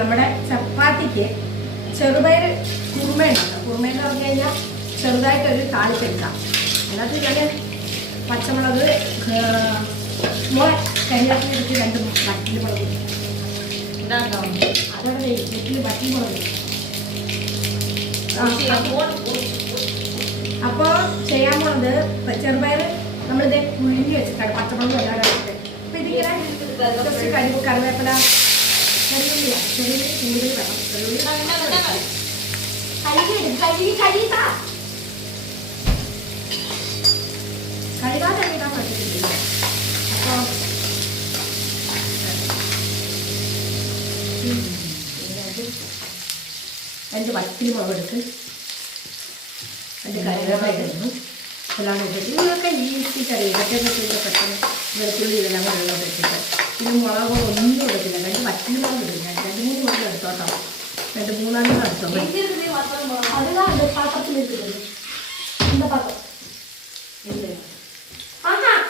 നമ്മുടെ ചപ്പാത്തിക്ക് ചെറുപയർ കുറുമയുണ്ടല്ലോ കുറുമയെന്ന് പറഞ്ഞു കഴിഞ്ഞാൽ ചെറുതായിട്ടൊരു താളിച്ചെടുക്കാം. അതിനകത്ത് ഞാൻ പച്ചമുളക് മുള കരിയാപ്പിൽ എടുത്ത് രണ്ട് വറ്റൽ മുളക് ഇതാണ്ടോ? അതോടെ വീട്ടിൽ വറ്റൽ മുളക് അപ്പോൾ ചെയ്യാൻ പോണത് ചെറുപയർ നമ്മളിത് പുഴുങ്ങി വെച്ചിട്ടാണ്. പച്ചമുളക് വരാനായിട്ട് അപ്പോൾ ഇതിങ്ങനെ ജസ്റ്റ് കരിവ് കറിവേപ്പില കരിവില്ല ചെറിയ കൂടുതൽ വേണം ചെറിയ കഴുകി കഴുകി കഴുകാ കഴുകാതെ കഴുകാൻ പറ്റില്ല അപ്പോൾ രണ്ട് വറ്റി മുളകെടുത്ത് രണ്ട് കറിവേപ്പില ഇടുന്നു. എല്ലാം ഇട്ടിട്ട് ഇതൊക്കെ ഈസി കറി ഇതൊക്കെ പെട്ടെന്ന് വെളുത്തുള്ളി ഇതെല്ലാം വെള്ളം വെച്ചിട്ട് ഇത് മുളക് ഒന്നും എടുക്കില്ല രണ്ട് മുളക് ഞാൻ രണ്ട് മൂന്ന് മുളക് എടുത്തോട്ടോ രണ്ട് മൂന്നാൽ എടുത്തോ.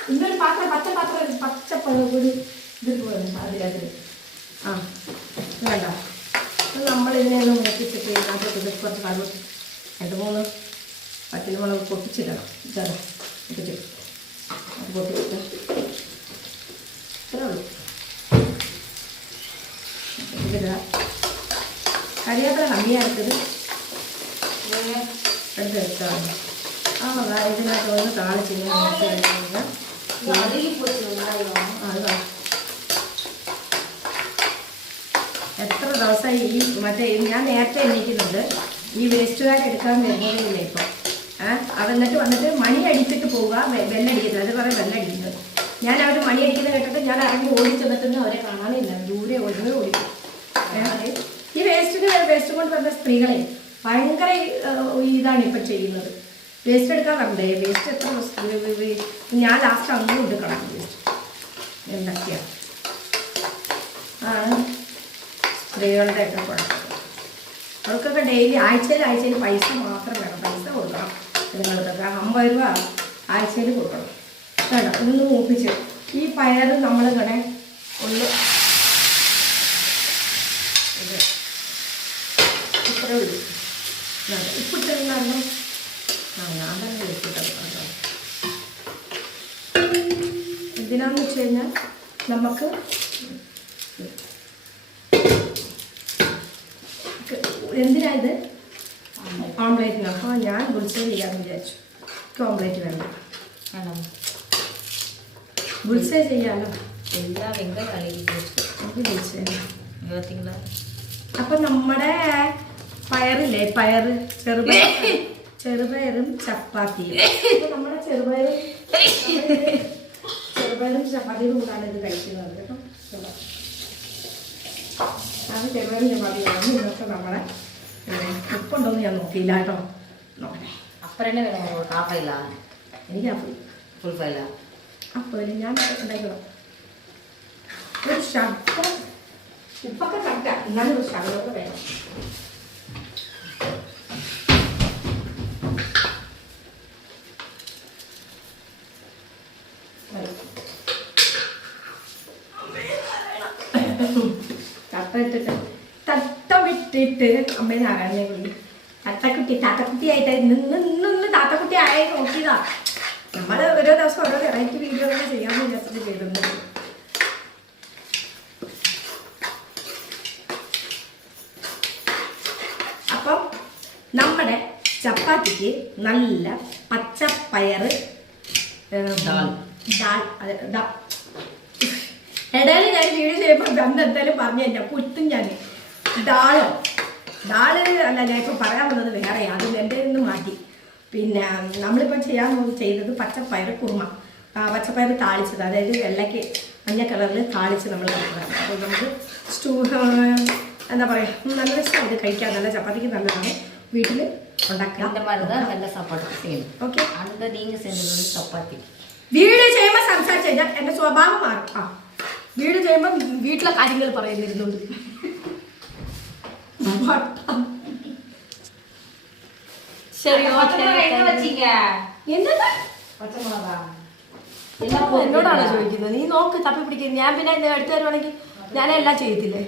ഇന്നൊരു പാത്രം പച്ച പാത്രം ഒരു പച്ച പ- ഒരു ഇത് പോയിരുന്നു അതിലതിൽ ആ ഇത് വേണ്ട നമ്മളിതിനെ ഒന്ന് മുട്ടിച്ചിട്ട് ഇതിനകത്ത് ഇത് കുറച്ച് രണ്ട് മൂന്ന് പട്ടിമുളക് പൊട്ടിച്ചിടണം. ചേട്ടാ പൊട്ടിച്ചിട്ട് അത് പൊട്ടിച്ചിട്ട് കരിയാപ്പില അടുത്തത് എടുത്ത് ആ ഇതിനകത്ത് ഒന്ന് താളിച്ച് ഇങ്ങനെ വെച്ച് കഴിഞ്ഞാൽ അത് എത്ര ദിവസമായി ഈ മറ്റേ ഞാൻ നേരത്തെ എണീക്കുന്നുണ്ട്. ഈ വേസ്റ്റുകാർ എടുക്കാൻ വരുന്നതില്ല ഇപ്പോൾ ഏഹ് അതെന്നിട്ട് വന്നിട്ട് മണി അടിച്ചിട്ട് പോവുക. വെല്ലടിക്കുന്നത് ബെല്ലടിക്കുന്നത് അത് പറയും ബെല്ലടിക്കുന്നത് ഞാൻ അവർ മണി അടിക്കുന്നത് കേട്ടിട്ട് ഞാൻ ഇറങ്ങി ഓടി ചെന്നിട്ടൊന്നും അവരെ കാണാനില്ല ദൂരെ ഓടുന്നത് ഓടിക്കും ഏഹ് ഈ വേസ്റ്റിന് വേസ്റ്റ് കൊണ്ട് വരുന്ന സ്ത്രീകളെ ഭയങ്കര ഇതാണ് ഇപ്പം ചെയ്യുന്നത്. വേസ്റ്റ് എടുക്കാൻ പറഞ്ഞേ വേസ്റ്റ് എത്ര ഞാൻ ലാസ്റ്റ് അങ്ങോട്ട് എടുക്കണം വേസ്റ്റ് എന്തൊക്കെയാണ് ആണ് സ്ത്രീകളുടെ ഒക്കെ കുഴപ്പം. അവർക്കൊക്കെ ഡെയിലി ആഴ്ചയിൽ ആഴ്ചയിൽ പൈസ മാത്രം വേണം. പൈസ കൊടുക്കണം നിങ്ങൾക്കൊക്കെ അമ്പത് രൂപ ആഴ്ചയിൽ കൊടുക്കണം. വേണം ഇതൊന്ന് മൂപ്പിച്ച്. ഈ പയർ നമ്മളിങ്ങനെ ഒന്ന് ഇത് അത്രേ ഉള്ളൂ ഉപ്പിട്ടുണ്ടല്ലോ നന്നാമല്ല ഉപ്പിട്ടുണ്ടോ എന്തിനാന്ന് വെച്ച് കഴിഞ്ഞാൽ നമുക്ക് എന്തിനാ ഇത്? ഓംലേറ്റിനോ ആ ഞാൻ ബുൾസൈ ചെയ്യാമെന്ന് വിചാരിച്ചു. എനിക്ക് ഓംലേറ്റ് വേണ്ട. ആണോ? ബുൾസൈ ചെയ്യാമല്ലോ എല്ലാം എങ്കിൽ കളിയിൽ ബുൾസൈ അപ്പം നമ്മുടെ പയറില്ലേ? പയറ് ചെറുപയർ. ചെറുപയറും ചപ്പാത്തിയും. നമ്മുടെ ചെറുപയറും ചെറുപയറും ചപ്പാത്തിയും കൂടാണ് ഇത് കഴിക്കുന്നത്. കേട്ടോ? അത് ചെറുപയറും ചപ്പാത്തിയാണ് ഇതൊക്കെ നമ്മുടെ ഉപ്പുണ്ടോന്ന് ഞാൻ നോക്കിയില്ല കേട്ടോ. നോക്കണേ അപ്പരന്നെ വേണം കാപ്പയില്ല എനിക്ക് ഫുൾ ഫൈല അപ്പോൾ ഞാൻ ഉണ്ടാക്കണം ഒരു ശബ്ദം ഉപ്പൊക്കെ കറക്റ്റാണ് എന്നാലും ഒരു ശബ്ദമൊക്കെ വേണം. തട്ട ഇട്ടിട്ട് തട്ടം വിട്ടിട്ട് അമ്മയെ നാരായണനെ വിളി. തട്ടക്കുട്ടി താത്തക്കുട്ടിയായിട്ട് നിന്ന് നിന്ന് താത്തക്കുട്ടി ആയി നോക്കിയതാ. നമ്മൾ ഓരോ ദിവസം ഓരോ വെറൈറ്റി വീഡിയോകൾ ചെയ്യാൻ വിചാരിച്ചിട്ട് ചെയ്തിരുന്നു അപ്പം നമ്മുടെ ചപ്പാത്തിക്ക് നല്ല പച്ചപ്പയറ് ഏം, ദാൽ. ദാൽ അതെ, ദാ- ഇടയിൽ ഞാൻ വീഡിയോ ചെയ്യുമ്പോൾ അന്ന് എന്തായാലും പറഞ്ഞു തന്നെ പുറ്റും ഞാൻ ഡാള് ഡാള് അല്ല ഞാൻ ഇപ്പം പറയാൻ വന്നത് വേറെ അത് എൻ്റെ നിന്ന് മാറ്റി പിന്നെ നമ്മളിപ്പം ചെയ്യാൻ പോകുന്നത് ചെയ്തത് പച്ചപ്പയർ കുറുമ ആ, പച്ചപ്പയർ താളിച്ചത് അതായത് വെള്ളയ്ക്ക് മഞ്ഞ കളറിൽ താളിച്ച് നമ്മൾ കഴിക്കുന്നത് അപ്പോൾ നമുക്ക് സ്റ്റൂ എന്താ പറയുക നല്ല രസമാണ് ഇത് കഴിക്കാൻ നല്ല ചപ്പാത്തിക്ക് നല്ലതാണ് വീട്ടിൽ ഉണ്ടാക്കാം இந்த மாதிரி தான் நல்ல சாப்பாடு செய்யணும் ഓക്കെ அந்த நீங்கள் செஞ்சது வந்து சப்பாத்தி വീഡിയോ ചെയ്യുമ്പോൾ സംസാരിച്ച് കഴിഞ്ഞാൽ എൻ്റെ സ്വഭാവം മാറും ആ വീട് ചെയ്യുമ്പം വീട്ടിലെ കാര്യങ്ങൾ പറയുന്നിരുന്നുണ്ട്. എന്നോടാണോ ചോദിക്കുന്നത്? നീ നോക്ക് തപ്പി പിടിക്കുന്നത് ഞാൻ പിന്നെ എടുത്തു തരുവാണെങ്കിൽ ഞാനെല്ലാം ചെയ്യത്തില്ലേ?